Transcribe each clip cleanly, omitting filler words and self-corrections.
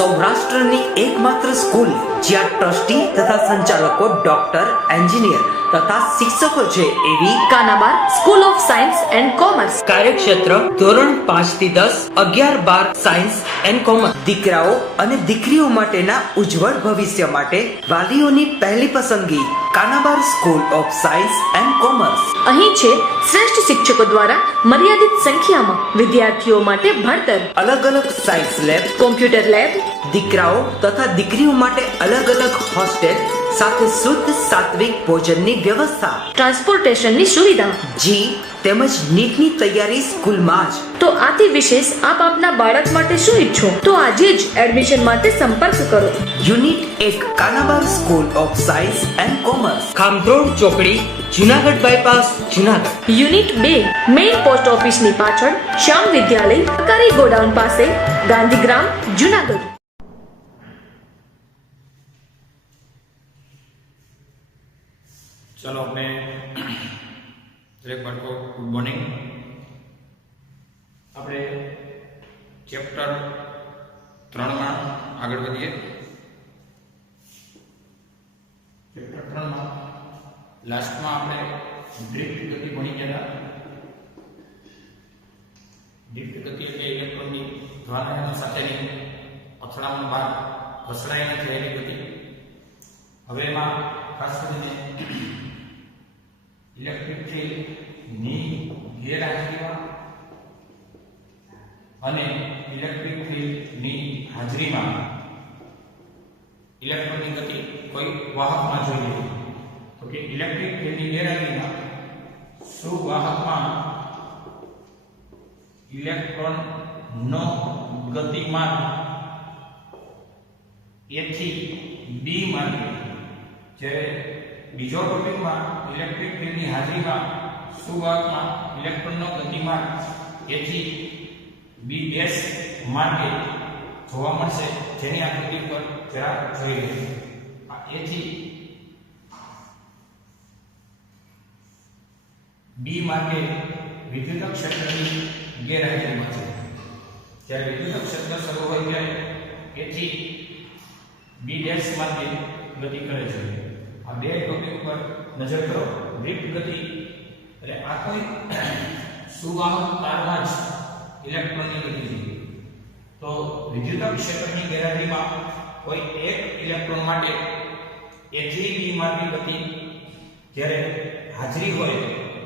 સૌરાષ્ટ્રની એકમાત્ર સ્કૂલ જ્યાં ટ્રસ્ટી તથા સંચાલકો ડોક્ટર, એન્જિનિયર તથા શિક્ષકો છે એવી Kanabar school of science and commerce. કાર્યક્ષેત્ર ધોરણ 5 થી 10, 11-12 સાયન્સ એન્ડ કોમર્સ. દીકરાઓ અને દીકરીઓ માટેના ઉજ્જવળ ભવિષ્ય માટે વાલીઓની પહેલી પસંદગી Kanabar school of science and commerce. અહીં છે શ્રેષ્ઠ શિક્ષકો દ્વારા મર્યાદિત સંખ્યામાં વિદ્યાર્થીઓ માટે ભણતર, અલગ અલગ સાયન્સ લેબ, કોમ્પ્યુટર લેબ, દીકરાઓ તથા દીકરીઓ માટે અલગ અલગ હોસ્ટેલ સાથે શુદ્ધ સાત્વિક ભોજનની વ્યવસ્થા, ટ્રાન્સપોર્ટેશનની સુવિધા. જી તેમજ નીટની તૈયારી સ્કૂલમાં જ. તો આથી વિશેષ આપ આપના બાળક માટે શું ઈચ્છો તો આજે જ એડમિશન માટે સંપર્ક કરો. Unit 1 Kanabar school of science and commerce, Khamrod ચોકડી, Junagadh bypass, Junagadh. Unit 2 main post ઓફિસની પાછળ, શ્યામ વિદ્યાલય, સરકારી ગોડાઉન પાસે, ગાંધીગ્રામ, જુનાગઢ. चलो अपने दरेक बाळको गुड मॉर्निंग. આપણે ચેપ્ટર 3 માં આગળ વધીએ. ચેપ્ટર 3 માં લાસ્ટમાં આપણે ડ્રિફ્ટ ગતિ ભણી ગયા હતા. ડ્રિફ્ટ ગતિ એટલે ઇલેક્ટ્રોનની ધ્વાનના સાથેની અથડામણ બાદ ઘસડાઈને થયેલી ગતિ. હવે એમાં ખાસ કરીને ઇલેક્ટ્રિક ફિલ્ડની ગેરહાજરીમાં અને ઇલેક્ટ્રિક ફિલ્ડની હાજરીમાં ઇલેક્ટ્રોનની ગતિ કોઈ વાહકમાં જોઈ લીધી. તો કે ઇલેક્ટ્રિક ફિલ્ડની ગેરહાજરીમાં સુવાહકમાં ઇલેક્ટ્રોનનો ગતિમાન A થી B માર્ગે, જ્યારે બીજો ટોપિકમાં ઇલેક્ટ્રિક ફિલ્ડની હાજરીમાં સુવાહકમાં ઇલેક્ટ્રોનનો ગતિમાન A થી B ડેશ માર્ગે જોવા મળશે, જેની આકૃતિ પર જરા જોઈ લઈએ. આ A થી B માર્ગે વિદ્યુત ક્ષેત્રની ગેરહાજરીમાં છે. જ્યારે વિદ્યુત ક્ષેત્ર શરૂ હોય ત્યારે A થી B ડેશ માર્ગે ગતિ કરે છે. આ બે ટોપિક પર નજર કરો. ડ્રિફ્ટ ગતિ એટલે આ કોઈ સુવાહક તારમાં જ ઇલેક્ટ્રોનની ગતિ છે. તો વિદ્યુત ક્ષેત્રની ગેરહાજરીમાં કોઈ એક ઇલેક્ટ્રોન માટે A થી B માર્ગની ગતિ, જ્યારે હાજરી હોય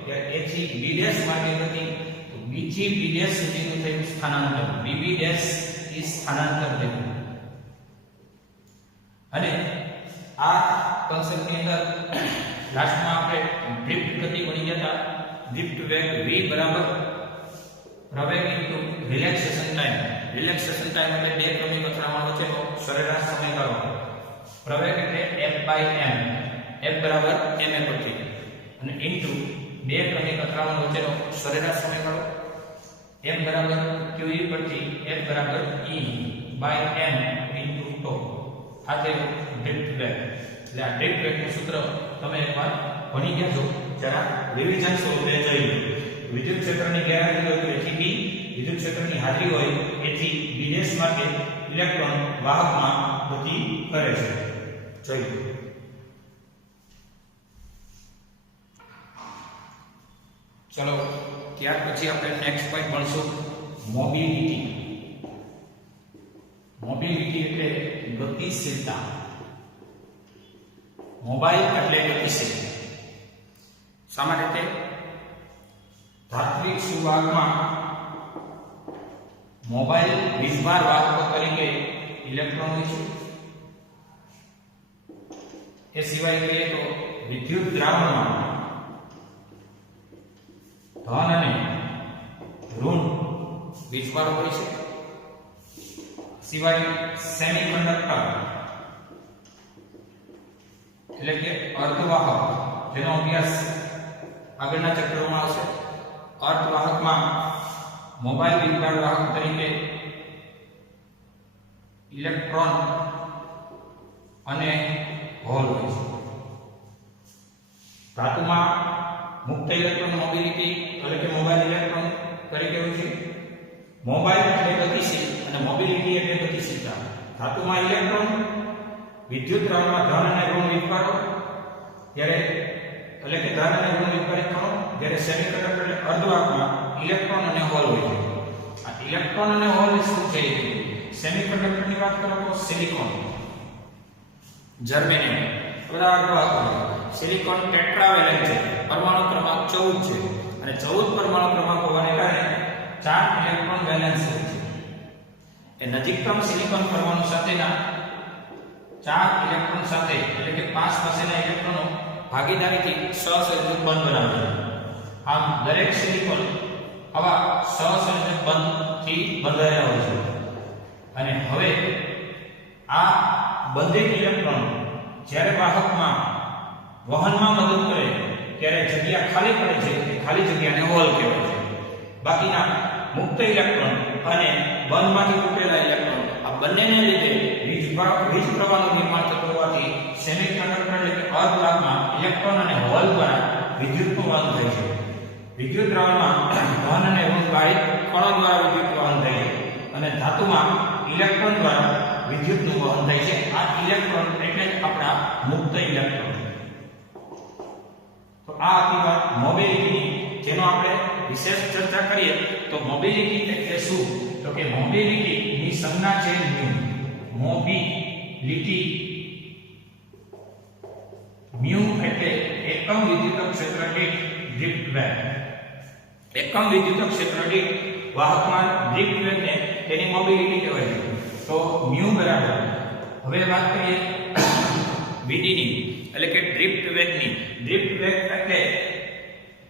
ત્યારે A થી B ડેશ માર્ગની ગતિ, તો B થી B ડેશ સુધીનું થયું સ્થાનાંતર, BB ડેશ એ સ્થાનાંતર થયું. અને આ કોન્સેપ્ટની અંદર લાસ્ટમાં આપણે ડ્રિફ્ટ ગતિ ભણી ગયા હતા. ડ્રિફ્ટ વેગ v બરાબર પ્રવેગ into relaxation time. Relaxation time એટલે બે ક્રમિક અથડામણ વચ્ચેનો સરેરાશ સમયગાળો. પ્રવેગ એટલે f/m, f બરાબર ma પરથી, અને ઇન્ટુ બે ક્રમિક અથડામણ વચ્ચેનો સરેરાશ સમયગાળો, m બરાબર qe પરથી f બરાબર e/m ઇન્ટુ τ. આ તે ડ્રિફ્ટ વેગ. એટલે આ ડ્રિફ્ટ વેગનું સૂત્ર તમે એકવાર ભણી ગયા છો, જરા રિવિઝન સ્વરૂપે જોઈ લો. વિદ્યુત ક્ષેત્રની ગેરહાજરી હોય તો A થી B, વિદ્યુત ક્ષેત્રની હાજરી હોય A થી B ડેશ માર્ગે ઇલેક્ટ્રોન વાહકમાં ગતિ કરે છે. જોઈ લો. ચલો ત્યાર પછી આપણે નેક્સ્ટ પોઈન્ટ ભણશું મોબિલિટી. મોબિલિટી એટલે ગતિશીલતા. મોબાઈલ એટલે ગતિશીલ. સામાન્ય રીતે ધાત્વિક સુવાહકમાં મોબાઈલ વીજભાર વાહકો તરીકે ઇલેક્ટ્રોન હોય છે. એ સિવાય કહીએ તો વિદ્યુત દ્રાવણમાં ધન અને ઋણ વીજભાર હોય છે. સિવાય સેમિકન્ડક્ટર એટલે કે અર્ધવાહક, જેનો અભ્યાસ આગળના ચેપ્ટરોમાં આવશે. અર્ધવાહકમાં મોબાઈલ વીજભાર વાહક તરીકે ઇલેક્ટ્રોન અને હોલ હોય છે. ધાતુમાં મુક્ત ઇલેક્ટ્રોન મોબિલિટી એટલે કે મોબાઈલ ઇલેક્ટ્રોન તરીકે હોય છે. મોબાઈલ એટલે ગતિશીલ અને મોબિલિટી એટલે ગતિશીલતા. ધાતુમાં ઇલેક્ટ્રોન, વિદ્યુત દ્રાવણમાં ધન અને ઋણ વિખવારો, જ્યારે એટલે કે ધન અને ઋણ વિખવારિત કણો, જ્યારે સેમિકન્ડક્ટર એટલે અર્ધવાહકમાં ઇલેક્ટ્રોન અને હોલ હોય છે. આ ઇલેક્ટ્રોન અને હોલ શું છે? સેમિકન્ડક્ટરની વાત કરો તો સિલિકોન, જર્મેનિયમ, બધા અર્ધવાહકો. સિલિકોન ટેટ્રાવેલેન્ટ છે, પરમાણુ ક્રમાંક 14 છે અને 14 પરમાણુ ક્રમાંક હોવાને કારણે 4 ઇલેક્ટ્રોન વેલેન્સ છે. એ નજીકતમ સિલિકોન પરમાણુ સાથેના 4 ઇલેક્ટ્રોન સાથે એટલે કે 5 પાસેના ઇલેક્ટ્રોનો ભાગીદારીથી સહસંયોજક બંધ બનાવે છે. આમ દરેક સિલિકોન આવા સહસંયોજક બંધથી બંધાયેલા હોય છે. અને હવે આ બંધિત ઇલેક્ટ્રોન જ્યારે વાહકમાં વહનમાં મદદ કરે ત્યારે જગ્યા ખાલી પડે છે, એ ખાલી જગ્યાને હોલ કહેવાય છે. બાકીના મુક્ત ઇલેક્ટ્રોન અને બંધમાંથી તૂટેલા ઇલેક્ટ્રોન આ બંનેને લીધે વીજ પ્રવાહનું નિર્માણ થતું હોવાથી સેમિકન્ડક્ટર એટલે કે અર્ધવાહકમાં ઇલેક્ટ્રોન અને હોલ દ્વારા વિદ્યુતનું વહન થાય છે. વિદ્યુત દ્રાવણમાં ધન અને ઋણ વાહિત કણો દ્વારા વિદ્યુત વહન થાય છે અને ધાતુમાં ઇલેક્ટ્રોન દ્વારા વિદ્યુતનું વહન થાય છે. આ ઇલેક્ટ્રોન એટલે આપણા મુક્ત ઇલેક્ટ્રોન. તો આ હતી વાત મોબિલિટીની, જેનો આપણે વિશેષ ચર્ચા કરીએ તો મોબિલિટી એટલે શું? તો કે મોબિલિટી ની સંજ્ઞા છે મ્યુ. મોબિલિટી મ્યુ એટલે એકમ વિદ્યુત ક્ષેત્ર દીઠ ડ્રિફ્ટ વેગ. એકમ વિદ્યુત ક્ષેત્ર દીઠ વાહકમાં ડ્રિફ્ટ વેગને તેની મોબિલિટી કહેવાય છે. તો મ્યુ બરાબર, હવે વાત કરીએ VD ની એટલે કે ડ્રિફ્ટ વેગની. ડ્રિફ્ટ વેગ એટલે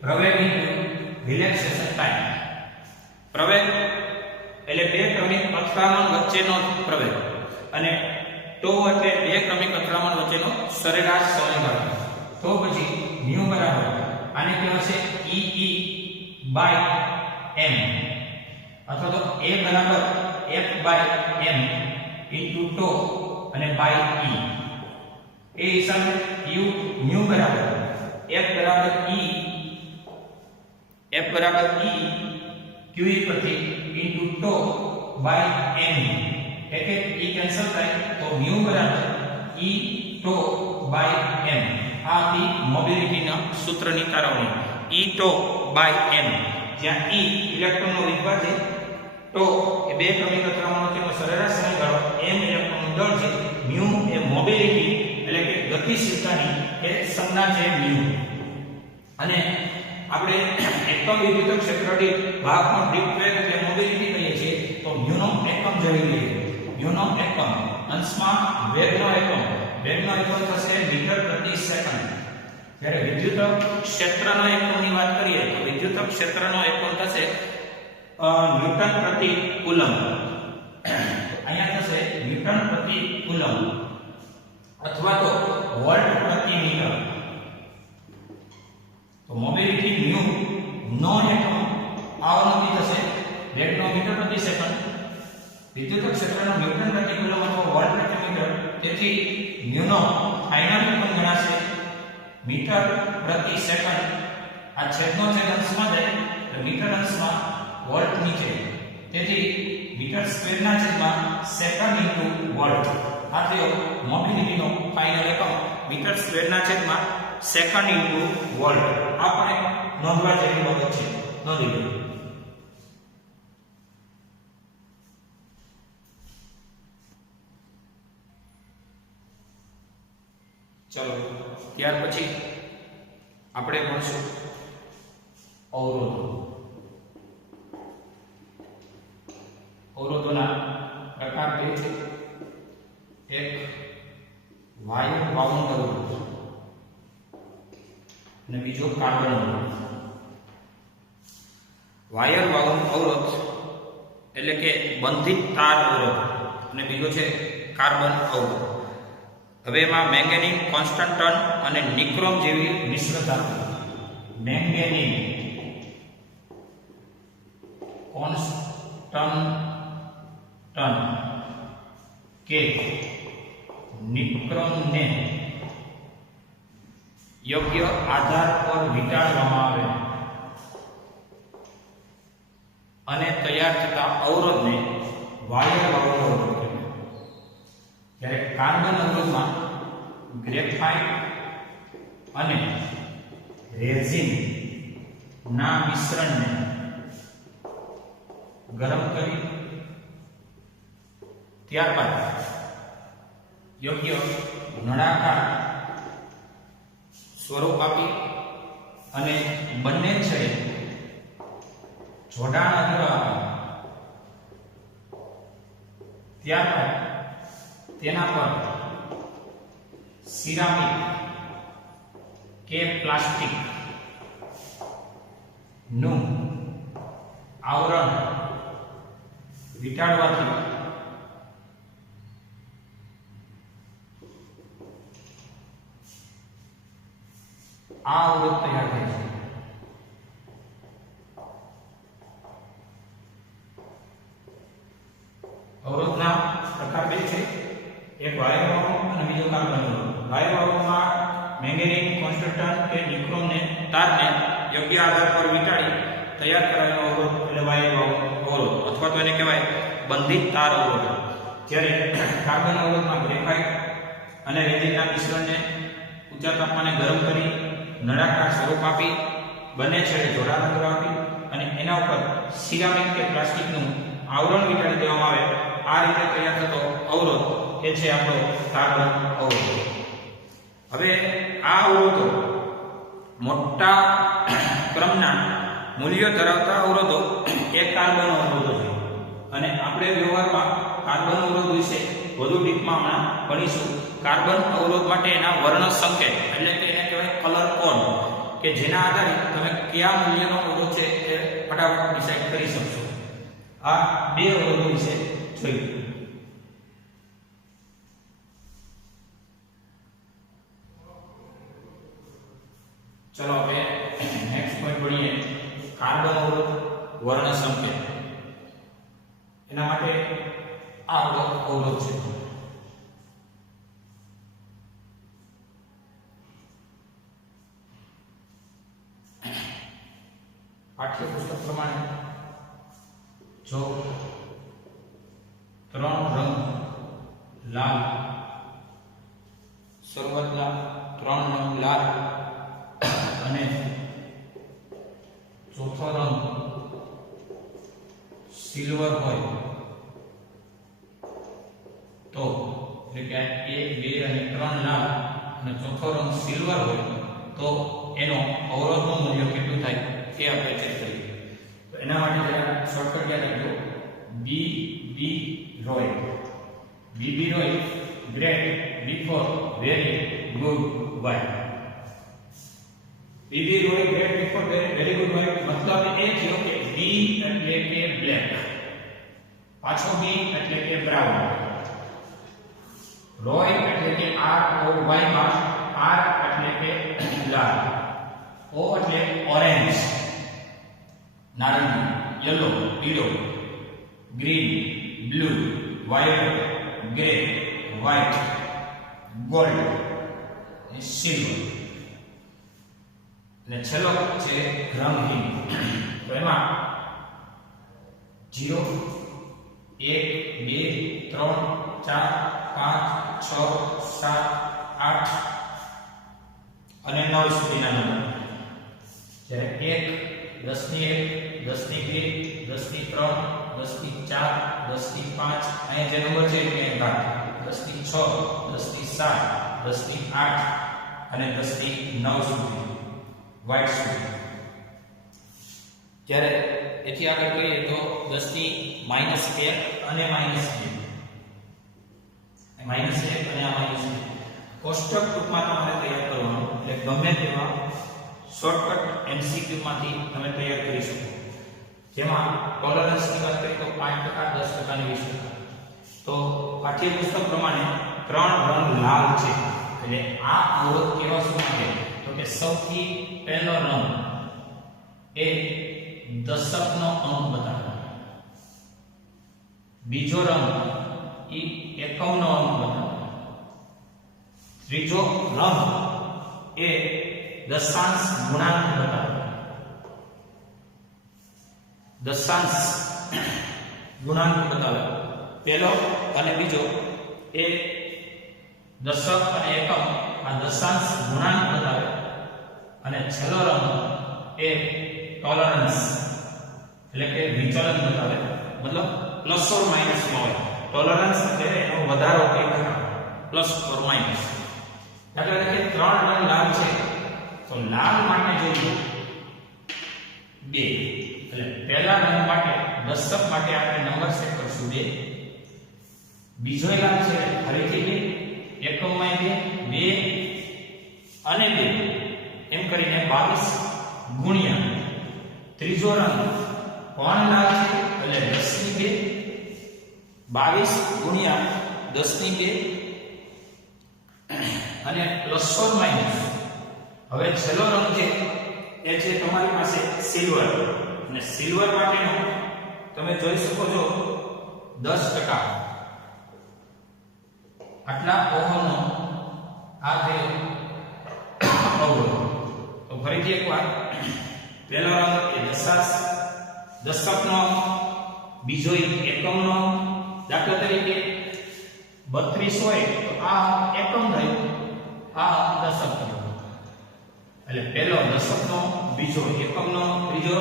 પ્રવેગ રિલેક્સેશન ટાઈમ. પ્રવેગ એટલે બે ક્રમિક અથડામણ વચ્ચેનો પ્રવેગ અને ટો એટલે બે ક્રમિક અથડામણ વચ્ચેનો સરેરાશ સમયગાળો. તો પછી મ્યુ બરાબર આને કહેવાશે E/m અથવા તો A બરાબર F/m ઇન્ટુ ટો અને બાય E. એ હિસાબે મ્યુ બરાબર F બરાબર E QE પરથી ઇન્ટુ ટો બાય m. એટલે E કેન્સલ થાય તો મ્યુ બરાબર E ટો બાય m. આ હતી મોબિલિટીના સૂત્રની તારવણી. E ટો બાય m, જ્યાં E ઇલેક્ટ્રોનનો વિભાગ છે, ટો એ બે ક્રમિક અથડામણ વચ્ચેનો સરેરાશ સમયગાળો, m ઇલેક્ટ્રોનનું દળ છે, મ્યુ એ મોબિલિટી એટલે કે ગતિશીલતાની એ સંજ્ઞા છે મ્યુ. અને આપણે એકમ વિદ્યુત ક્ષેત્ર દીઠ વાહકનો ડ્રિફ્ટ વેગ એટલે મોબિલિટી કહીએ છીએ તો મ્યુનો એકમ જોઈ લઈએ. મ્યુનો એકમ અંશમાં વેગનો એકમ થશે મીટર પ્રતિ સેકન્ડ. જ્યારે વિદ્યુત ક્ષેત્રનો એકમની વાત કરીએ તો વિદ્યુત ક્ષેત્રનો એકમ થશે ન્યૂટન પ્રતિ કુલમ. અહીંયા થશે ન્યૂટન પ્રતિ કુલમ અથવા તો વોલ્ટ પ્રતિ મીટર. તો મોબિલિટી મ્યુ નો એકમ આવનો કી થશે વેગનો મીટર પ્રતિ સેકન્ડ, વિદ્યુત ક્ષેત્રનો ન્યૂટન પ્રતિ કુલમ અથવા વોલ્ટ પ્રતિ મીટર. તેથી મ્યુનો ફાઇનલ એકમ ગણાશે મીટર પ્રતિ સેકન્ડ. આ છેદનો છેદ અંશમાં જાય તો મીટર અંશમાં વોલ્ટ નીચે, તેથી મીટર સ્ક્વેરના છેદમાં સેકન્ડ ઇન્ટુ વોલ્ટ. આ થયો મોબિલિટીનો ફાઇનલ એકમ મીટર સ્ક્વેરના છેદમાં સેકન્ડ ઇન્ટુ વોલ્ટ. આપણે નોંધવા જેવી બાબત છે, નોંધી લો. ચલો ત્યાર પછી આપણે ભણશું અવરોધો. અવરોધોના પ્રકાર બે છે. એક વાયર બાઉન્ડ અવરોધ અને બીજો કાર્બન અવરોધ. વાયર બાઉન્ડ અવરોધ એટલે કે બંધિત તાર અવરોધ અને બીજો છે કાર્બન અવરોધ. હવે એમાં મેંગેનીઝ, કોન્સ્ટન્ટન અને નિક્રોમ જેવી મિશ્ર ધાતુ. મેંગેનીઝ, કોન્સ્ટન્ટન કે નિક્રોમને યોગ્ય આધાર પર વીંટાળવામાં આવે અને તૈયાર થતા અવરોધને વાયર બાઉન્ડ અવરોધ કહેવાય. જ્યારે કાર્બન અવરોધમાં ગ્રેફાઇટ અને રેઝિન ના મિશ્રણને ગરમ કરી ત્યારબાદ યોગ્ય નળાકાર સ્વરૂપ આપી અને બંને છેડે જોડાણ અંતર આપી ત્યારબાદ તેના પર સિરામિક કે પ્લાસ્ટિક નું આવરણ વીંટાળવાથી આ અવરોધ તૈયાર થાય છે. અવરોધના પ્રકાર બે છે, એક વાયર અવરોધ અને બીજો કાર્બન અવરોધ. વાયર અવરોધમાં મેંગેનીઝ કોન્સ્ટન્ટ કે નિક્રોમને તારને યોગ્ય આધાર પર વીંટાળી તૈયાર કરાયેલો અવરોધ એટલે વાયર અવરોધ અથવા તો એને કહેવાય બંધિત તાર અવરોધ. જ્યારે કાર્બન અવરોધમાં ગ્રેફાઇટ અને રેઝિનના મિશ્રણને ઊંચા તાપમાને ગરમ કરી નળાકાર સ્વરૂપ આપી બંને છેડે જોડાણ અંતર આપી અને એના ઉપર સિરામિક કે પ્લાસ્ટિકનું આવરણ વીંટાળી દેવામાં આવે, આ રીતે તૈયાર થતો અવરોધ એ છે આપણો કાર્બન અવરોધ. હવે આ અવરોધો મોટા ક્રમના મૂલ્યો ધરાવતા અવરોધો એ કાર્બન અવરોધો છે અને આપણે વ્યવહારમાં કાર્બન અવરોધ વિશે વધુ ડીપમાં હમણાં ભણીશું. કાર્બન અવરોધ માટે એના વર્ણ સંકેત એટલે કે એને કહેવાય કલર કોડ કે જેના આધારે તમે કયા મૂલ્યનો અવરોધ છે એ ફટાફટ ડિસાઈડ કરી શકશો. આ બે અવરોધો વિશે જોઈએ. ચલો આપણે નેક્સ્ટ પોઈન્ટ ભણીએ, કાર્બન અવરોધ વર્ણ સંકેત. એના માટે આ અવરોધ છે. પાઠ્યપુસ્તક પ્રમાણે જો ત્રણ રંગ લાલ, શરૂઆતના ત્રણ રંગ લાલ અને ચોથો રંગ સિલ્વર હોય તો એટલે કે 1 2 અને 3 લાલ અને ચોથો રંગ સિલ્વર હોય તો એનો અવરોધનું મૂલ્ય કેટલું થાય એ આપણે ચેક કરીએ. તો એના માટે જરા શોર્ટકટ યાદ રાખજો, બી રોય. બી રોય ગ્રેટ, બી ફોર વેરી ગુડ વાય. બી રોય ગ્રેટ, બી ફોર વેરી ગુડ વાય મતલબ એ થયો કે બી એટલે કે બ્લેક, પાછો બી એટલે કે બ્રાઉન, રોય એટલે કે આર ઓ વાય માં આર એટલે કે લાલ, ઓ એટલે ઓરેન્જ નારંગી, યલો પીળો, green blue, violet grey, white gold અને સિલ્વર. અને છેલ્લો છે રંગહીન. તો એમાં 0 1 2 3 4 5 6 7 8 અને 9 સુધીના નંબર. જ્યારે 1 10 ની 1 10 ની 2 10 ની 3 10 ની 4 10 ની 5 અહીંયા જે નંબર છે એ ઘાત 10 ની 6 10 ની 7 10 ની 8 અને 10 ની 9 સુધી વ્હાઇટ સુધી. જ્યારે એથી આગળ કરીએ તો 10 ની -1 અને -2 -1 અને આ -2 કોષ્ટક રૂપમાં તમારે તૈયાર કરવાનું, એટલે ગમે તેવા શોર્ટકટ MCQ માંથી તમે તૈયાર કરી શકો. જેમાં ટોલરન્સ ની વાત કરીએ તો 5% 10% ની 20%. તો પાઠ્યપુસ્તક પ્રમાણે ત્રણ રંગ લાલ છે એટલે આ અવરોધ કેવા શું માટે તો કે સૌથી પહેલો રંગ એ દશકનો અંક બતાવે, બીજો રંગ એ એકમનો અંક બતાવે, ત્રીજો રંગ એ દશાંશ ગુણાંક બતાવે, દશાંશ ગુણાંક બતાવે પહેલો અને બીજો એ દશક અને એકમ આ દશાંશ ગુણાંક બતાવે અને છેલ્લો રંગ એ ટોલરન્સ એટલે કે વિચલન બતાવે, મતલબ પ્લસ ઓર માઇનસ માં હોય. ટોલરન્સ એટલે એનો વધારો કે ઘટાડો, પ્લસ ઓર માઇનસ. દાખલા તરીકે 3 રંગ લાલ છે તો લાલ માટે જોઈએ 2, એટલે પહેલા રંગ માટે દશક માટે આપણે નંબર સેટ કરશું 2, બીજો લાલ છે ફરીથી 2, એકમમાં 2 અને 2 એમ કરીને 22 ગુણ્યા ત્રીજો રંગ પણ લાલ છે એટલે 10 ની 2, 22 ગુણ્યા 10 ની 2 અને પ્લસ ઓર માઇનસ. હવે છેલ્લો રંગ છે એ છે તમારી પાસે સિલ્વર, અને સિલ્વર માટેનો તમે જોઈ શકો છો 10% આટલા ઓહમનો આ થયો અવરોધ. તો ફરીથી એકવાર પહેલો રંગ એ દશકનો, બીજો એકમનો. દાખલા તરીકે 32 હોય તો આ એકમ થયો, આ દશક થયો. એટલે પહેલો દશકનો, બીજો એકમનો, ત્રીજો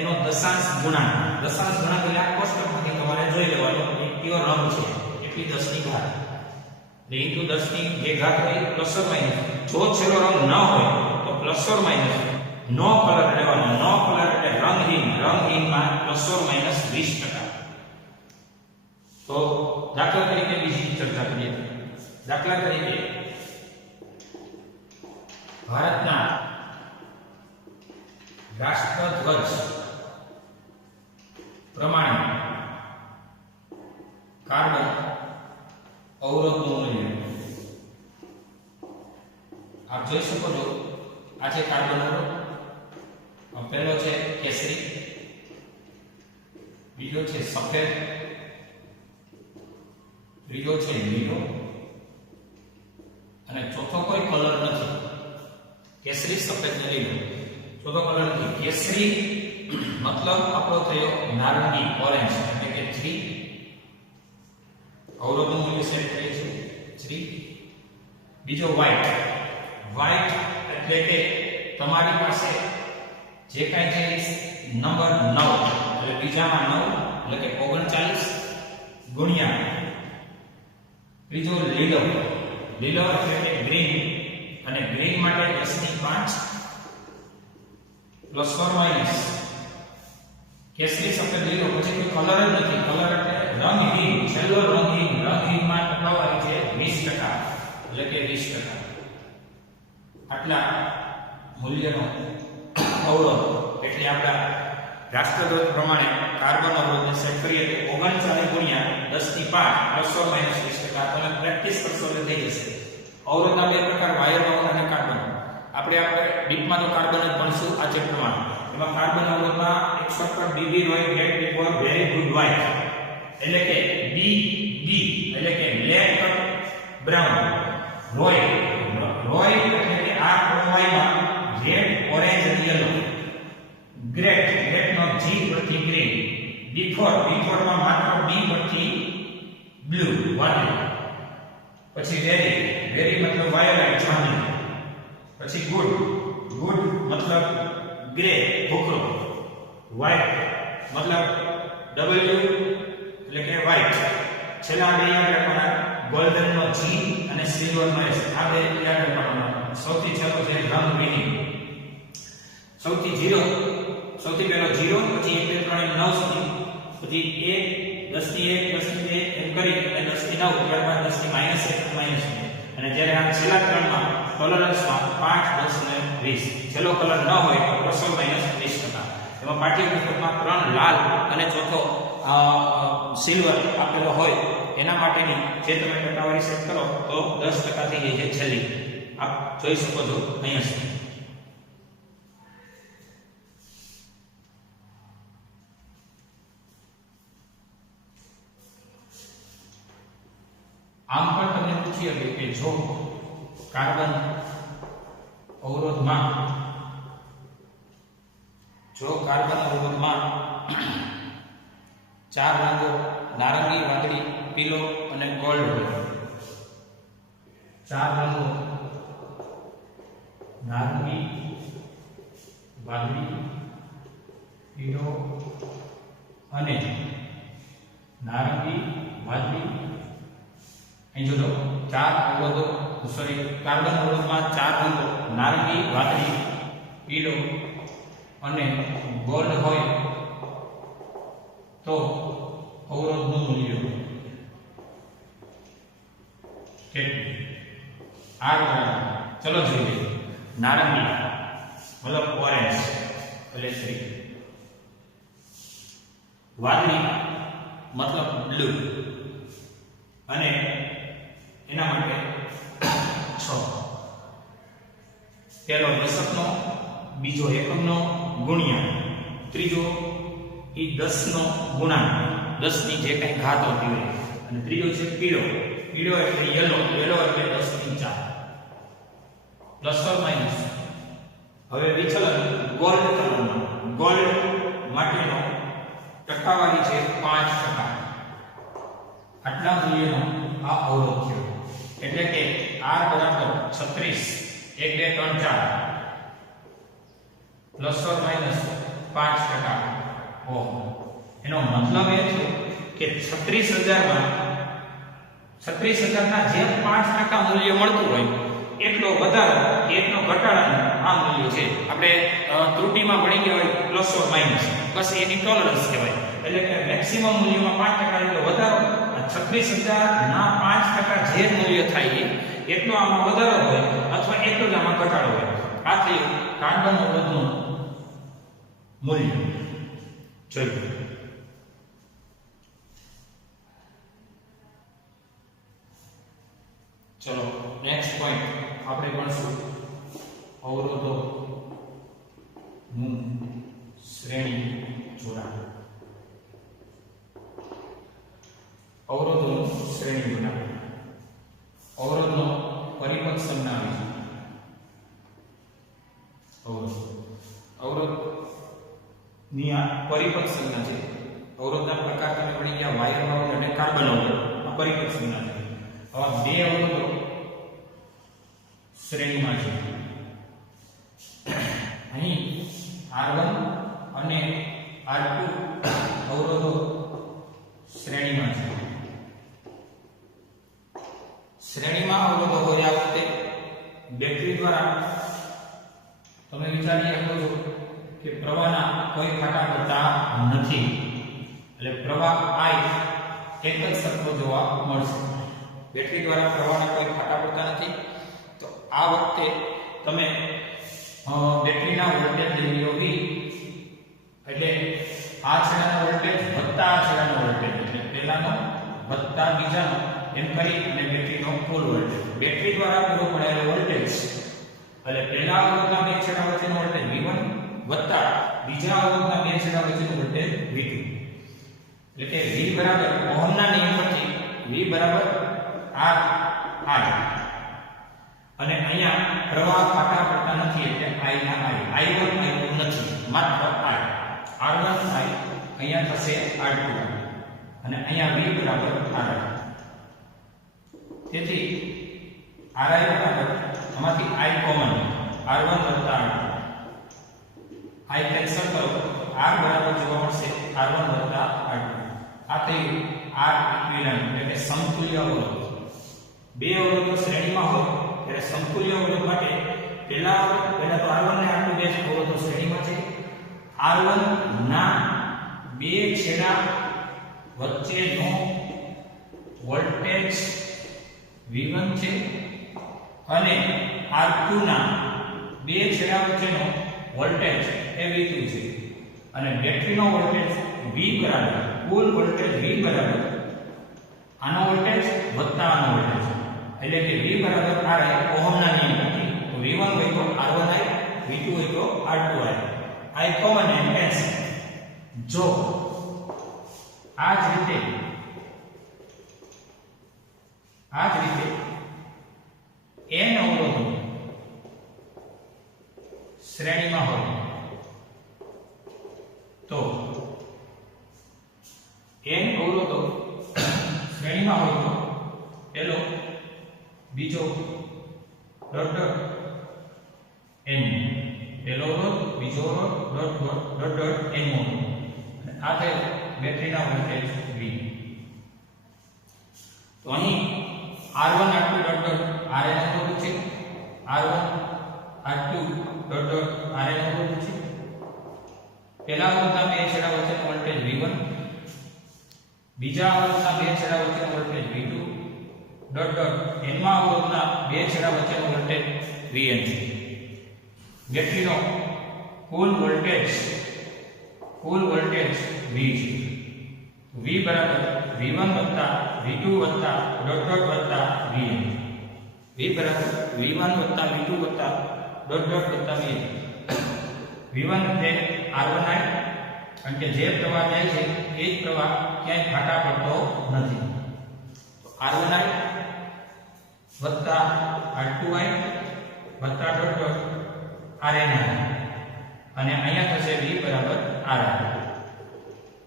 એનો દશાંશ ગુણાંક. દશાંશ ગુણાંક એટલે આ કોષ્ટકમાંથી તમારે જોઈ લેવાનો કે કયો રંગ છે, એટલી 10 ની ઘાત એટલે ઇન્ટુ 10 ની જે ઘાત હોય પ્લસ ઓર માઇનસ. જો છેલ્લો રંગ ન હોય તો પ્લસ ઓર માઇનસ નો કલર લેવાનો. નો કલર એટલે રંગહીનમાં પ્લસ ઓર માઇનસ 20%. તો દાખલા તરીકે બીજી ચર્ચા કરીએ. દાખલા તરીકે ભારતના રાષ્ટ્રધ્વજ પ્રમાણે કાર્બન અવરોધનું મૂલ્ય આપ જોઈ શકો છો. આ છે કાર્બન અવરોધ. પહેલો છે કેસરી, બીજો છે સફેદ, ત્રીજો છે લીલો અને ચોથો કોઈ કલર નથી. કેસરી, સફેદ ને લીલો, ચોથો કલર નથી. કેસરી મતલબ આપણો થયો નારંગી, ઓરેન્જ, એટલે કે 3. અવરોધનું મૂલ્ય સેટ થાય છે 3. બીજો વ્હાઈટ એટલે કે તમારી પાસે જે કાંઈ છે નંબર 9 એટલે બીજામાં 9 એટલે કે 39 ગુણ્યા ત્રીજો લીલો એટલે કે ગ્રીન, અને ગ્રીન માટે 10 ની 5 પ્લસ ઓર માઇનસ. કેસરી, સફેદ, લીલો, પછી કોઈ કલર જ નથી. કલર એટલે રંગહીન. છેલ્લો રંગહીનમાં ટકાવારી છે 20%, એટલે કે 20%. આટલા મૂલ્યનો અવરોધ એટલે આપણા રાષ્ટ્રધ્વજ પ્રમાણે કાર્બન અવરોધને સેટ કરીએ તો 39 ગુણ્યા 10 ની 5 પ્લસ ઓર માઇનસ 20%. તમે પ્રેક્ટિસ કરશો એટલે થઈ જશે. અવરોધના બે પ્રકાર, વાયર અવરોધ અને કાર્બન. આપણે ડીપમાં તો કાર્બન જ ભણશું આ ચેપ્ટરમાં. એમાં કાર્બન અવરોધમાં એક shortcut BB Roy great before very good white, એટલે કે BB એટલે કે બ્લેક બ્રાઉન. રોય એટલે કે આ ક્રોમવાઈમાં રેડ, ઓરેન્જ અને યલો. ગ્રેટ નો G પરથી ગ્રીન. બિફોરમાં માત્ર B પરથી બ્લુ, વાદળી. પછી વેરી મતલબ વાયોલેટ, જાંબલી. પછી ગુડ મતલબ ગ્રે, ભૂખરો. વ્હાઇટ મતલબ W એટલે કે વ્હાઇટ. છેલ્લા બે યાદ રાખવાના, ગોલ્ડન નો G અને સિલ્વર નો S. આ બે યાદ રાખવાના. સૌથી છેલ્લો છે રંગહીન. સૌથી પહેલો 0, પછી 1 2 3 9 સુધી, પછી 1 10 ની 1 10 ની 2 એમ કરી અને 10 ની 9, ત્યારબાદ 10 ની -1 -2. અને જ્યારે આ છેલ્લા ત્રણમાં ટોલરન્સમાં 5 10 અને 20 છેલ્લો કલર ન હોય તો પ્લસ ઓર માઇનસ 20%. એમાં પાઠ્યપુસ્તકમાં 3 લાલ અને ચોથો સિલ્વર આપેલો હોય એના માટેની જે તમે ટકાવારી સેટ કરો તો 10% થઈ જાય છે છેલ્લી. આપ જોઈ શકો છો અહીંયા સુધી. આમ પણ તમને પૂછી શકે કે જો કાર્બન અવરોધમાં 4 રંગો નારંગી, વાદળી, પીળો અને ગોલ્ડ હોય ચાર રંગો નારંગી, વાદળી, પીળો અને નારંગી, વાદળી. અહીં જોજો ચાર અવરોધો, સોરી કાર્બન અવરોધમાં ચાર રંગો નારંગી, વાદળી, પીળો અને ગોલ્ડ હોય તો અવરોધનું મૂલ્ય કેટલું? આર બરાબર, ચલો જોઈએ. નારંગી મતલબ ઓરેન્જ એટલે 3, વાદળી મતલબ બ્લુ અને એના માટે 6. પહેલો દશકનો, બીજો એકમનો ગુણ્યા, ત્રીજો એ 10 નો ગુણાંક, 10 ની જે કઈ ઘાત હોતી હોય, અને ત્રીજો છે પીળો. પીળો એટલે યલો, યલો એટલે 10 ની 4 પ્લસ ઓર માઈનસ. હવે વિચલન ગોલ્ડ કલરનો, ગોલ્ડ માટેનો ટકાવારી છે 5%. આટલા મૂલ્યનો આ અવરોધ છે. એટલે કે R બરાબર 36, 1 2 3 4 પ્લસ ઓર માઈનસ 5% ઓહમ. એનો મતલબ એ છે કે 36,000 ના જે 5% મૂલ્ય મળતું હોય એટલો વધારો, એટલો ઘટાડાનો આ મૂલ્ય છે. આપણે ત્રુટિમાં ભણી ગયા હોય plus or minus, bus any tolerance કહેવાય. એટલે કે મેક્સિમમ મૂલ્યમાં 5% એટલો વધારો, 36,000 ના 5% જે મૂલ્ય થાય એટલો આમાં વધારો હોય અથવા એટલો જ આમાં ઘટાડો હોય. આ થયું કાર્બન અવરોધનું મૂલ્ય. જોઈએ ચલો નેક્સ્ટ પોઈન્ટ આપણે ભણશું અવરોધો નું શ્રેણી જોડાણ. અવરોધોનું શ્રેણી જોડાણ. અવરોધનો પરિપથ સમજાવી છે. અવરોધ ની આ પરિપથ સંજ્ઞા છે. અવરોધના પ્રકાર તમે ભણી ગયા વાયર અવરોધ અને કાર્બન અવરોધ. આ પરિપથ સંજ્ઞા છે. આવા બે અવરોધો શ્રેણીમાં છે. અહીં R1 અને R2 અવરોધો શ્રેણીમાં છે. શ્રેણીમાં અવરોધો હોય આ વખતે બેટરી દ્વારા તમે વિચારી શકો છો કે પ્રવાહના કોઈ ફાટા પડતા નથી, એટલે પ્રવાહ I એક જ સરખો જોવા મળશે. બેટરી દ્વારા પ્રવાહના કોઈ ફાટા પડતા નથી. તો આ વખતે તમે બેટરીના વોલ્ટેજ લઈ લો V, એટલે આ છેડાનો વોલ્ટેજ વત્તા આ છેડાનો વોલ્ટેજ, એટલે પહેલાનો વત્તા બીજાનો, એમ કરી અને બેટરીનો કુલ વોલ્ટેજ. બેટરી દ્વારા પૂરો પડાયેલો વોલ્ટેજ એટલે પહેલા અવરોધના બે છેડા વચ્ચેનો વોલ્ટેજ V1 વત્તા બીજા અવરોધના બે છેડા વચ્ચેનો વોલ્ટેજ V2. એટલે કે V બરાબર ઓહમના નિયમ પરથી V બરાબર R I, અને અહીંયા પ્રવાહ ફાટા પડતા નથી એટલે I ના I, I1 નથી, માત્ર I. R1 I અહીંયા થશે R2 અને અહીંયા V બરાબર R. તેથી RI બરાબર આમાંથી I કોમન, R1 વત્તા R2. I કેન્સલ કરો, R બરાબર જોવા મળશે R1 વત્તા R2. આ થયું R ઇક્વિવેલન્ટ એટલે કે સમતુલ્ય અવરોધ. બે અવરોધો શ્રેણીમાં હોય ત્યારે સમતુલ્ય અવરોધ માટે પહેલા તો R1 અને R2 બે અવરોધો શ્રેણીમાં છે. R1 ના બે છેડા વચ્ચેનો વોલ્ટેજ V1 છે અને R2 ના બે છેડા વચ્ચેનો વોલ્ટેજ એ V2 છે. અને બેટરીનો વોલ્ટેજ V બરાબર, કુલ વોલ્ટેજ V બરાબર આનો વોલ્ટેજ વત્તા આનો વોલ્ટેજ, એટલે કે V બરાબર RI ઓહમના નિયમ પરથી. તો V1 હોય તો R1I, V2 હોય તો R2I. I common and cancel. જો આ જ રીતે n અવરોધો શ્રેણીમાં હોય તો n અવરોધો શ્રેણીમાં હોય તો પેલો બીજો ડોટ ડોટ n પહેલો અવરોધ બીજો અવરોધ ડોટ ડોટ ડોટ n આ થયો બેટરીના વોલ્ટેજ V. તો અહીં R1 R2 dot dot Rn અવરોધ છે, R1 R2 dot dot Rn અવરોધ છે. પહેલા અવરોધના બે છેડા વચ્ચેનો વોલ્ટેજ V1, બીજા અવરોધના બે છેડા વચ્ચેનો voltage V2 dot dot n માં અવરોધના બે છેડા વચ્ચેનો વોલ્ટેજ Vn છે. બેટરીનો કુલ વોલ્ટેજ V છે. V બરાબર V1 વત્તા V2 વત્તા ડોટ ડોટ વત્તા Vn. V બરાબર V1 વત્તા V2 વત્તા ડોટ ડોટ વત્તા Vn. V1 તે R1 I કારણ કે જે પ્રવાહ જાય છે એ જ પ્રવાહ ક્યાંય ફાટા પડતો નથી. તો R1 I વત્તા R2 I વત્તા ડોટ ડોટ Rn I અને અહીંયા થશે V બરાબર Ri.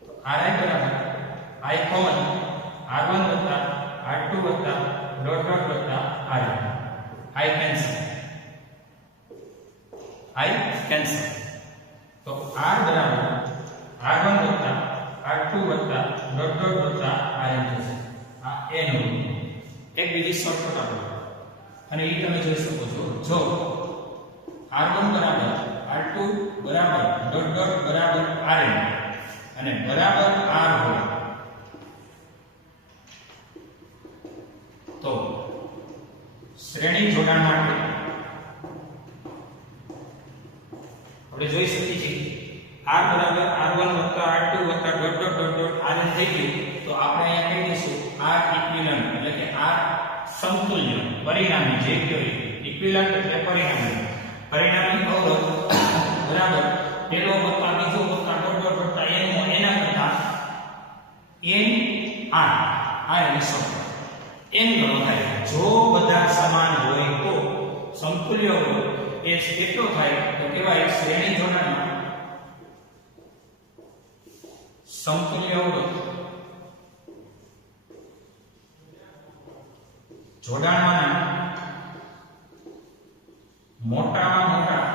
તો Ri બરાબર I કોમન R1 વત્તા R2 વત્તા ડોટ ડોટ વત્તા Rn. I cancel. તો R બરાબર R1 વત્તા R2 વત્તા ડોટ ડોટ વત્તા Rn થશે. આ n એક બીજી શોર્ટકટ આપો અને એ તમે જોઈ શકો છો. જો R1 બરાબર R2 બરાબર ડોટ ડોટ બરાબર Rn અને બરાબર R હોય તો શ્રેણી જોડાણ માટે આપણે જોઈ શકીએ છીએ R બરાબર R1 વત્તા R2 વત્તા dot dot dot dot Rn થઈ ગયું. તો આપણે અહીંયા કહી દઈશું R ઇક્વિવેલન્ટ એટલે કે R સમતુલ્ય પરિણામી જે કહેવાય ઇક્વિવેલન્ટ એટલે પરિણામી અવરોધ બરાબર પેલો વત્તા બીજો વત્તા ડોટ ડોટ વત્તા n એના કરતા n r એની સંખ્યા n ગણો થાય. જો બધા સમાન હોય તો સમતુલ્ય અવરોધ એ કેટલો થાય તો કહેવાય શ્રેણી જોડાણમાં સમતુલ્ય અવરોધ જોડાણમાંના મોટામાં મોટા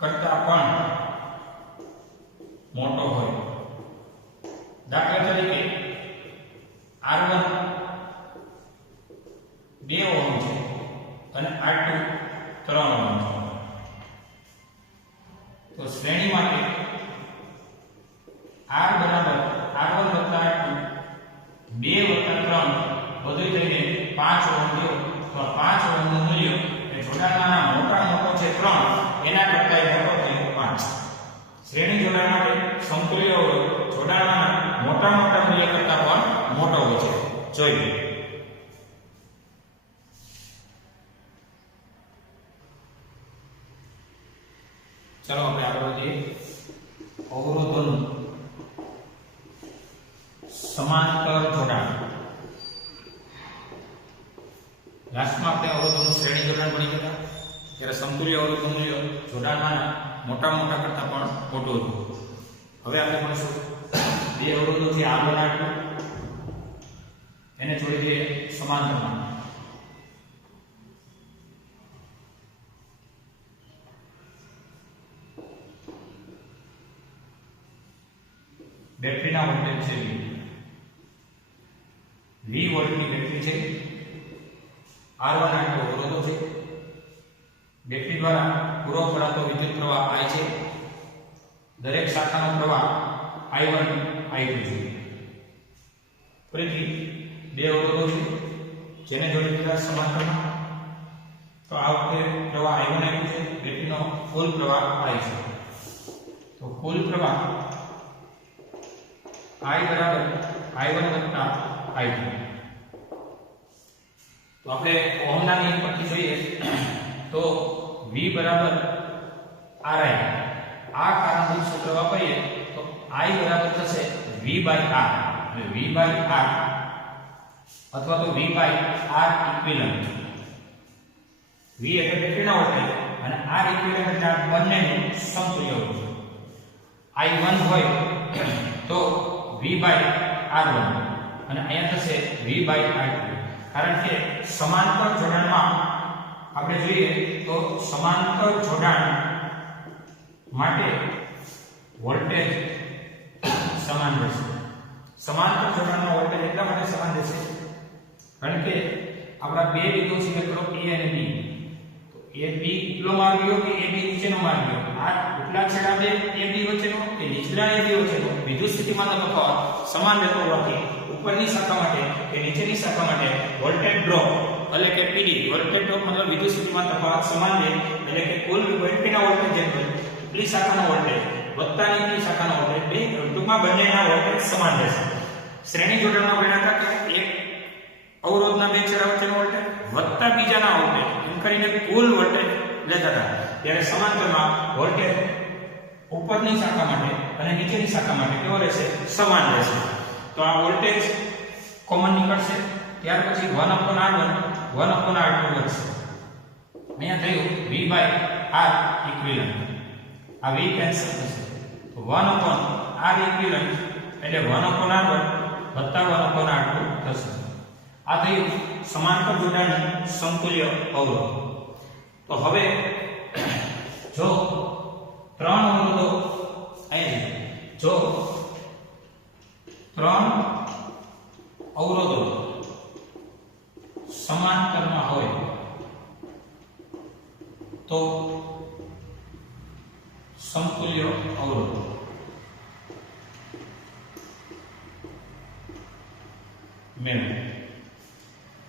કરતા પણ મોટો હોય. દાખલા તરીકે R1 2 ઓહમ છે અને R2 3 ઓહમ છે. તો શ્રેણી માટે R બરાબર R1 વત્તા R2 2 વત્તા 3 બધું થઈને 5 ઓહમ થયો. તો 5 ઓહમનું મૂલ્ય એ જોડાણમાંના મોટા મોટો છે 3 એના કરતા મોટો થયો 5. શ્રેણી જોડાણ માટે સમતુલ્ય અવરોધ જોડાણમાંના મોટા મોટા મૂલ્ય કરતા પણ મોટો હોય છે. જોઈએ ચાલો આપણે આગળ વધીએ. અવરોધોનું સમાંતર જોડાણ. લાસ્ટમાં આપણે અવરોધોનું શ્રેણી જોડાણ ભણી ગયા ત્યારે સમતુલ્ય અવરોધનું મૂલ્ય જોડાણમાંના મોટા મોટા કરતા પણ મોટું હતું. હવે આપણે ભણીશું બે અવરોધો છે R1 R2 એને જોડી દઈએ સમાંતરમાં. બેટરીના વોલ્ટેજ છે V વોલ્ટની બેટરી છે. R1 R2 અવરોધો છે. બેટરી દ્વારા પૂરો પડાતો વિદ્યુત પ્રવાહ I છે. દરેક શાખાનો પ્રવાહ I1 I2 છે. ફરીથી બે અવરોધો છે જેને જોડી દીધા સમાંતરમાં. તો આ વખતે પ્રવાહ I1 I2 છે. બેટરીનો કુલ પ્રવાહ I છે. તો કુલ પ્રવાહ I બરાબર I1 વત્તા I2. તો આપણે ઓહમના નિયમ પરથી જોઈએ તો V બરાબર Ri. આ કારણભૂત સૂત્ર વાપરીએ તો I બરાબર થશે V બાય R. એટલે V બાય R અથવા તો V by R equivalent. V એટલે બેટરીના વોલ્ટેજ અને R ઇક્વિવેલન્ટ એટલે આ બંનેનું સમતુલ્ય અવરોધ. I1 હોય તો V બાય R1 અને અહીંયા થશે V બાય R2. કારણ કે સમાંતર જોડાણમાં આપણે જોઈએ તો સમાંતર જોડાણ માટે વોલ્ટેજ સમાન રહેશે. સમાંતર જોડાણમાં વોલ્ટેજ એટલા માટે સમાન રહેશે કારણ કે આપણા બે બિંદુઓ સિલેક્ટ કરો A અને B. તો A B ઉપલો માર્ગ ગયો કે A B નીચેનો માર્ગ ગયો? આ ઉપલા છેડા બે A B વચ્ચેનો કે નીચલા A B વચ્ચેનો વિદ્યુત સ્થિતિમાનનો તફાવત સમાન રહેતો હોવાથી ઉપરની શાખા માટે કે નીચેની શાખા માટે વોલ્ટેજ ડ્રોપ એટલે કે PD વોલ્ટેજ ડ્રોપ મતલબ વિદ્યુત સ્થિતિમાન તફાવત સમાન રહે. એટલે કે કુલ બેટરીના વોલ્ટેજ જેટલો ઉપલી શાખાનો વોલ્ટેજ વત્તા નીચલી શાખાનો વોલ્ટેજ બે ટૂંકમાં બંનેના વોલ્ટેજ સમાન રહેશે. શ્રેણી જોડાણમાં ભણ્યા હતા કે એક અવરોધના બે છેડા વચ્ચેનો વોલ્ટેજ વત્તા બીજાના વોલ્ટેજ એમ કરીને કુલ વોલ્ટેજ લેતા હતા. ત્યારે સમાંતરમાં વોલ્ટેજ ઉપરની શાખા માટે અને નીચેની શાખા માટે કેવો રહેશે? સમાન રહેશે. તો આ વોલ્ટેજ કોમન નીકળશે. ત્યાર પછી 1/R1 1/R2 વધશે. અહીંયા થયું V/R ઇક્વિવેલન્ટ. આ V કેન્સલ થશે. તો 1/R ઇક્વિવેલન્ટ એટલે 1/R1 વત્તા 1/R2 થશે. આ થયું સમાંતર જોડાણનું સમતુલ્ય અવરોધ. તો હવે જો ત્રણ અવરોધો અહીંયા જો ત્રણ અવરોધો સમાંતરમાં હોય તો સમતુલ્ય અવરોધ મેળવો.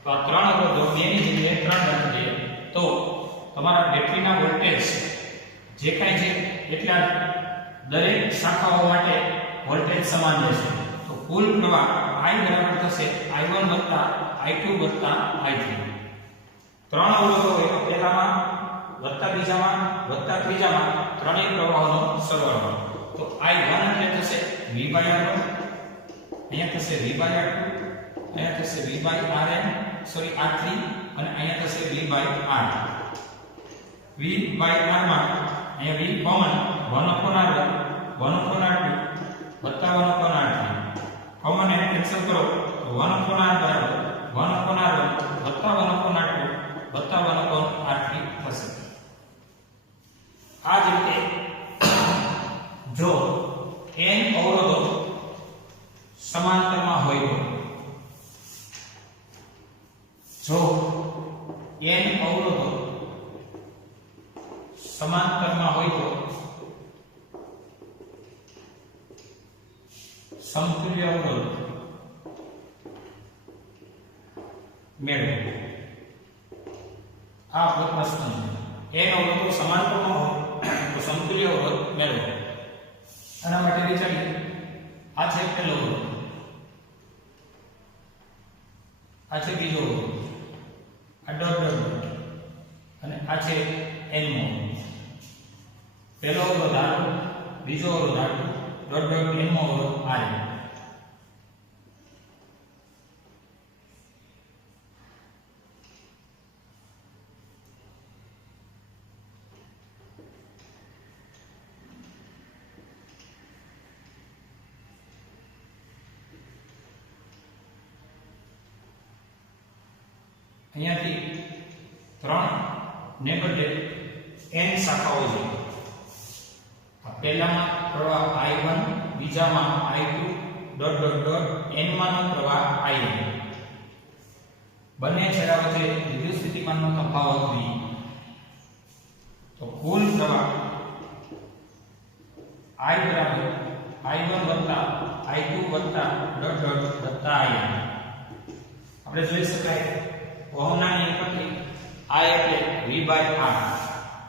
તો આ ત્રણ અવરોધો બેની જગ્યાએ ત્રણ રાખીએ તો તમારા બેટરીના વોલ્ટેજ જે કાંઈ છે એટલા દરેક શાખાઓ માટે વોલ્ટેજ સમાન રહેશે. તો કુલ પ્રવાહ I બરાબર થશે I1 I2 I3. ત્રણ અવરોધો હોય તો પહેલામાં વત્તા બીજામાં વત્તા ત્રીજામાં ત્રણેય પ્રવાહોનો સરવાળો. તો I1 એટલે થશે V/R1, અહીંયા થશે V/R2, અહીંયા થશે V/R3 અને અહીંયા થશે V/R. V/R માં અહીંયા V કોમન 1/R1 1/R2 વત્તા 1/R3 કોમન એને કેન્સલ કરો તો 1/R બરાબર 1/R1 વત્તા 1/R2 વત્તા 1/R3 થશે. આ જ રીતે જો n અવરોધો સમાંતરમાં હોય તો n અવરોધો સમાંતરમાં હોય તો સમતુલ્ય અવરોધ મેળવો. આ આપણો પ્રશ્ન છે. n અવરોધો સમાંતરમાં હોય તો સમતુલ્ય અવરોધ મેળવો. આના માટે વિચારીએ. આ છે પહેલો અવરોધ, આ છે બીજો અવરોધ, આ ડોટ ડોટ અને આ છે n મો. પહેલો અવરોધ આ, બીજો અવરોધ આ, ડોટ ડોટ n મો અવરોધ આ. અહીંયાથી 3 ને બદલે n શાખાઓ છે. પહેલામાં પ્રવાહ I1, બીજામાં I2 dot dot dot n માનો પ્રવાહ I1. બંને છેડા વચ્ચે વિદ્યુત સ્થિતિમાનનો તફાવત V. તો કુલ પ્રવાહ I બરાબર I1 વત્તા I2 વત્તા ડોટ ડોટ વત્તા I. આપણે જોઈ શકાય ઓહમના નિયમ પરથી I એટલે V/R.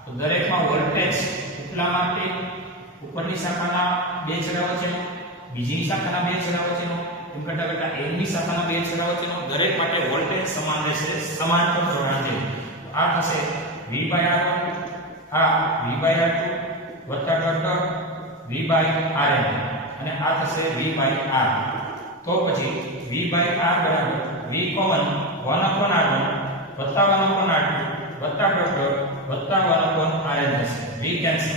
તો દરેકમાં વોલ્ટેજ ઉપલા માટે ઉપરની શાખાના બે છેડા વચ્ચેનો, બીજી શાખાના બે છેડા વચ્ચેનો, એમ કરતા કરતા એની શાખાના બે છેડા વચ્ચેનો દરેક માટે વોલ્ટેજ સમાન રહેશે. સમાંતર જોડાણ છે. આ થશે V/R1, આ V/R2 વત્તા ડોટ ડોટ V/Rn અને આ થશે V/R. તો પછી V/R બરાબર V કોમન 1/R1 વત્તા 1/R2 વત્તા ડોટ ડોટ વત્તા 1/Rn થશે. V cancel.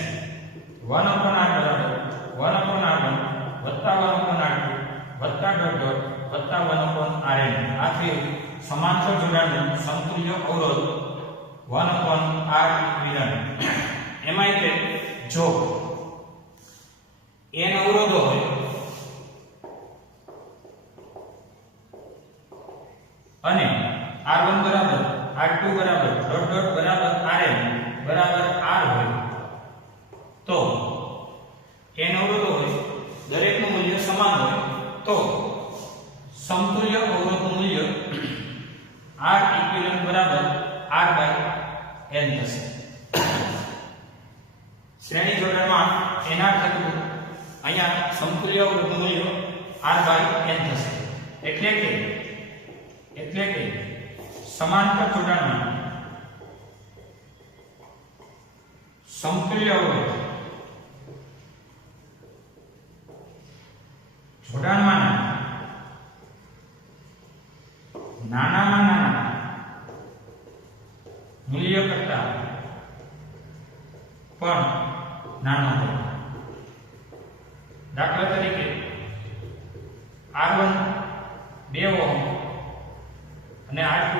1/R બરાબર 1/R1 વત્તા 1/R2 વત્તા ડોટ ડોટ વત્તા 1/Rn. આ થયું સમાંતર જોડાણનું સમતુલ્ય અવરોધ 1/r ઇક્વિવેલન્ટ. એમાં એટલે જો n અવરોધો હોય અને r1 બરાબર r2 બરાબર ડોટ ડોટ બરાબર rn બરાબર r હોય તો n અવરોધો હોય દરેકનું મૂલ્ય સમાન હોય તો સમતુલ્ય અવરોધનું મૂલ્ય r ઇક્વિવેલન્ટ બરાબર r/n થશે. શ્રેણી જોડાણમાં nr થતું અહીંયા સમતુલ્ય અવરોધનું મૂલ્ય r/n થશે. એટલે કે સમાંતર જોડાણમાં સમતુલ્ય અવરોધ જોડાણમાં નાનામાં નાના મૂલ્ય કરતા પણ નાનો હોય. દાખલા તરીકે R1 2 ઓહમ અને R2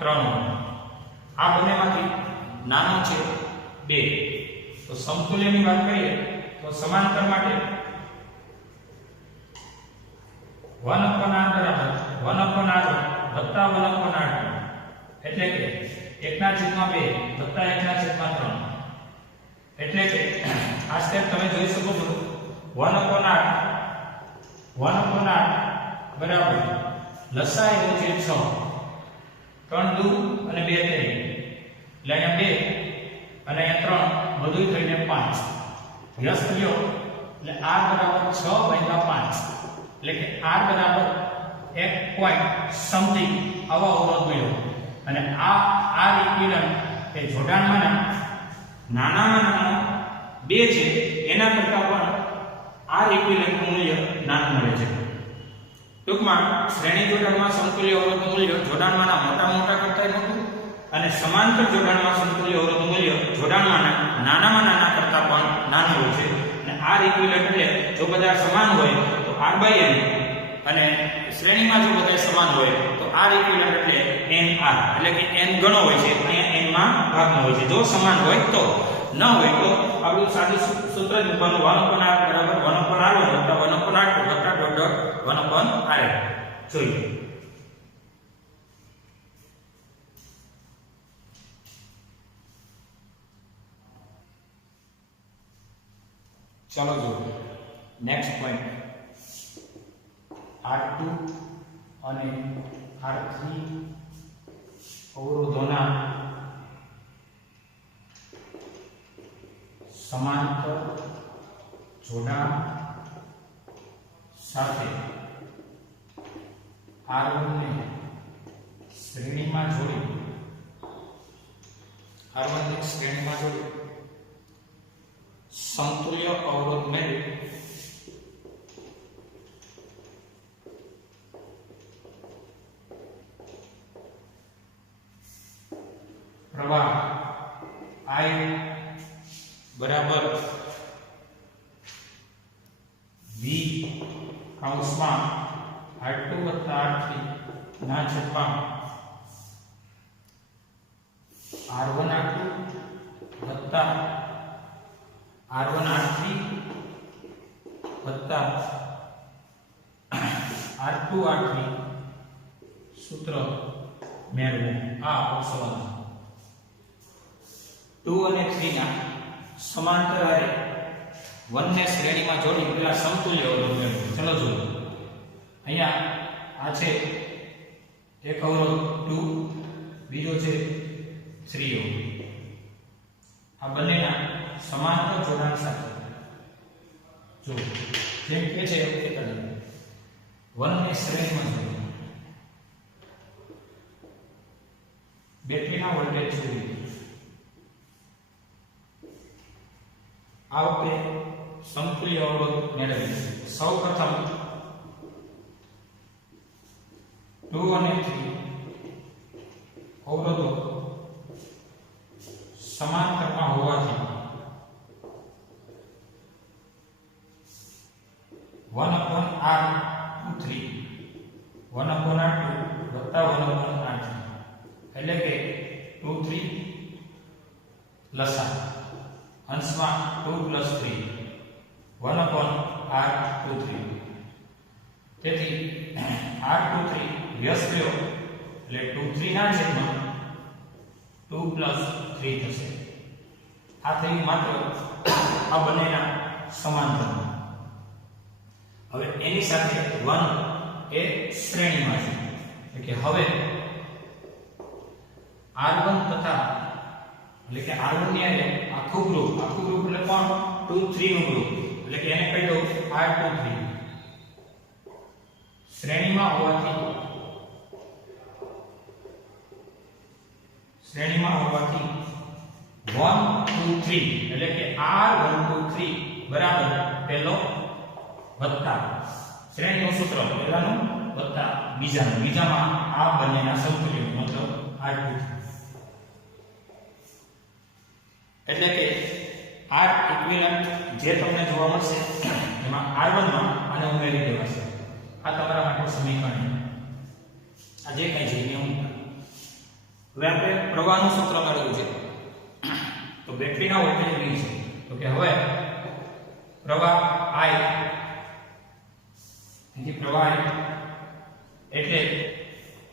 3 ઓહમ આ બંનેમાંથી નાનો છે 2. તો સમતુલ્યની વાત કરીએ તો સમાંતર માટે 1/r બરાબર 1/r વત્તા 1/r એટલે કે 1/2 વત્તા 1/3 એટલે કે આ સ્ટેપ તમે જોઈ શકો છો 1/r બરાબર લસાઅ એનો છે 6 3 દુ અને 2 3 એટલે અહીંયા 2 અને અહીંયા 3 બધું થઈને 5 વ્યસ્ત લ્યો એટલે r બરાબર 6/5 એટલે કે r બરાબર 1 પોઈન્ટ સમથિંગ આવો અવરોધ મળ્યો. અને આ r ઇક્વિવેલન્ટ એ જોડાણમાં નાનામાં નાનો 2 છે એના કરતાં પણ r ઇક્વિવેલન્ટ નું મૂલ્ય નાનું મળે છે. ટૂંકમાં શ્રેણી જોડાણમાં સમતુલ્ય અવરોધનું મૂલ્ય જોડાણમાંના મોટા કરતાં મોટું અને સમાંતર જોડાણમાં સમતુલ્ય અવરોધનું મૂલ્ય જોડાણમાંના નાનામાં નાના કરતાં પણ નાનું હોય છે. અને r ઇક્વિવેલન્ટ એટલે જો બધા સમાન હોય તો r/n અને શ્રેણીમાં જો બધા સમાન હોય તો r ઇક્વિવેલન્ટ એટલે nr એટલે કે n ગણો હોય છે. અહીંયા n માં ભાગનો હોય છે. જો સમાન હોય તો, ન હોય તો આપણું સાદું સૂત્ર જ મૂકવાનું 1/r બરાબર 1/r1 વત્તા 1/r2 વત્તા ડોટ ડોટ 1/rn. જોઈએ ચાલો જો નેક્સ્ટ પોઈન્ટ R2 અને R3 અવરોધોના સમાંતર જોડાણ સાથે R1 ને શ્રેણીમાં જોડી સમતુલ્ય અવરોધ મેળવી પ્રવાહ I બરાબર V કૌંસમાં R2 વત્તા R3 ના છેદમાં R1 R2 વત્તા R1 R3 વત્તા R2 R3 સૂત્ર મેળવો. આ અવસવન 2 અને 3 ના સમાંતર હારે 1 ને શ્રેણીમાં જોડી પેલા સમતુલ્ય અવરોધ મેળવો. ચલો જોઈએ અહીંયા આ છે એક અવરોધ 2, બીજો છે 3 ઓહમ. આ બંનેના સમાંતર જોડાણ સાથે જો જેમ કે છે એવું કે 1 ને શ્રેણીમાં જોડી બેટરીના વોલ્ટેજ જોડી આ વખતે સમતુલ્ય અવરોધ મેળવી. સૌપ્રથમ 2 અને 3 અવરોધો સમાંતરમાં હોવાથી 1/r23 1/r2 વત્તા 1/r3 એટલે કે 2 3 લસા અંશમાં 2 + 3 1/r23 તેથી r23 વ્યસ્ત ગયો એટલે 2 3 ના છેદમાં 2 + 3 થશે આ થઈ માત્ર આ બંનેના સમાંતર હવે એની સાથે 1 એ શ્રેણીમાં છે એટલે કે હવે r1 તથા એટલે કે r1 ની આરે આખું ગ્રુપ એટલે કોણ 2 3 નું ગ્રુપ એટલે કે એને કહી દો r23 શ્રેણીમાં હોવાથી 1 2 3 એટલે કે r1 2 3 બરાબર પહેલો વત્તા શ્રેણીનું સૂત્ર પહેલાનું વત્તા બીજામાં આ બંનેના સમતુલ્ય મતલબ r23 એટલે કે r ઇક્વિવેલન્ટ જે તમને જોવા મળશે એમાં r1 માં આને ઉમેરી દેવાશે આ તમારા માટે સમીકરણ આ જે કંઈ છે નિયમ હવે આપણે પ્રવાહનું સૂત્ર મેળવ્યું છે તો બેટરીના વોલ્ટેજ V છે તો કે હવે પ્રવાહ I તેથી પ્રવાહ I એટલે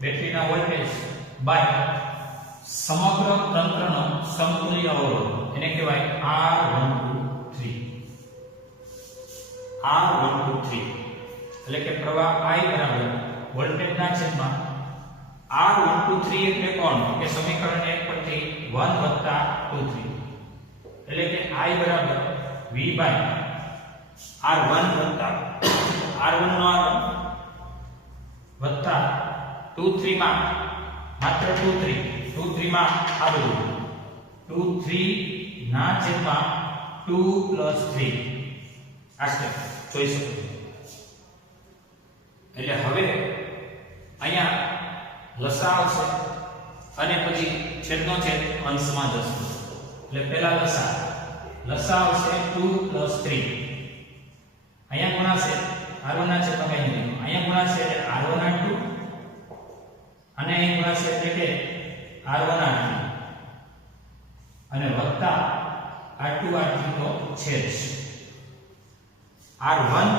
બેટરીના વોલ્ટેજ બાય સમગ્ર તંત્રનો સમતુલ્ય અવરોધ એને કહેવાય R123 એટલે કે પ્રવાહ I બરાબર વોલ્ટેજના છેદમાં R123 એટલે કોણ કે સમીકરણ 1 પરથી 1 + 23 એટલે કે I બરાબર V બાય R1 વત્તા R1 નો R વત્તા 23 માં માત્ર 23 માં આ બધું 23 ના છેદમાં 2 + 3 આ સ્ટેપ જોઈ શકો છો એટલે હવે અહીંયા લસા આવશે અને પછી છેદનો છેદ અંશમાં જશે એટલે પહેલા લસા આવશે 2 + 3 અહીંયા ગુણાશે r1 ના છેદમાં કઈ નહીં અહીંયા ગુણાશે એટલે r1 r2 અને અહીં ગુણાશે એટલે કે r1 r2 અને વત્તા r2 r3 નો છેદ r1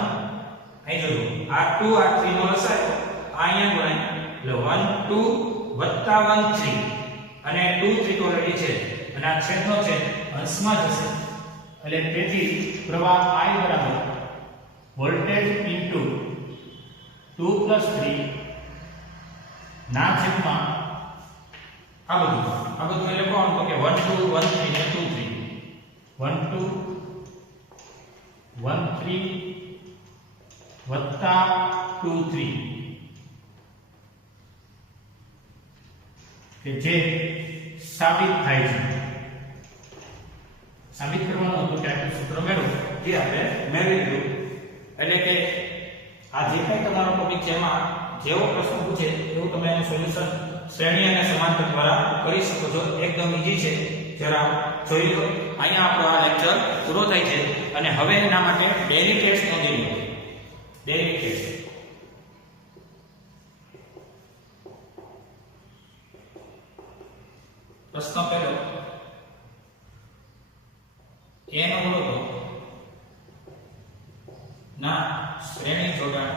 અહીં જોજો r2 r3 નો લસાઅ અહીંયા ગુણાય એટલે 1 2 વત્તા 1 3 અને 2 3 તો ઓલરેડી છે અને આ છેદનો છેદ અંશમાં જશે એટલે તેથી પ્રવાહ I બરાબર વોલ્ટેજ ઇન્ટુ 2 + 3 ના છેદમાં આ બધું એટલે કોણ તો કે 1 2 1 3 ને 2 3 1 2 1 3 વત્તા 2 3 કે જે સાબિત થાય છે સાબિત કરવાનું હતું કે આપણે સૂત્ર મેળવ્યું જે આપણે મેળવી લીધું એટલે કે આ જે કંઈ તમારો ટોપિક છે એમાં જેવો પ્રશ્ન પૂછે એવું તમે એનું સોલ્યુશન શ્રેણી અને સમાંતર દ્વારા કરી શકો છો એકદમ ઈઝી છે જરા જોઈ લો અહીંયા આપણો આ લેક્ચર પૂરો થાય છે અને હવે એના માટે ડેરી ટેસ્ટ નોંધી લો ડેરી ટેસ્ટ પ્રશ્ન પહેલો n અવરોધો ના શ્રેણી જોડાણ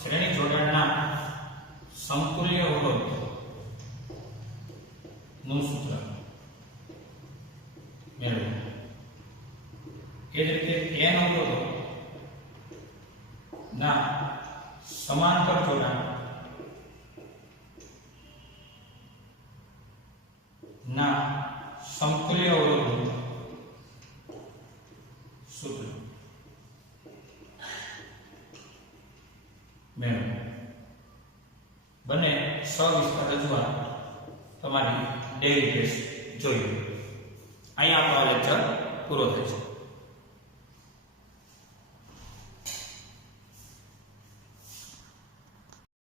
શ્રેણી જોડાણના સમતુલ્ય અવરોધ નું સૂત્ર મેળવો એ જ રીતે n અવરોધો ના સમાંતર જોડાણ ના સમતુલ્ય અવરોધનું સૂત્ર મેળવો બંને સવિસ્તાર રજૂઆત તમારી ડેરી ટેસ્ટ જોઈ અહીંયા આપણો લેક્ચર પૂરો થાય છે.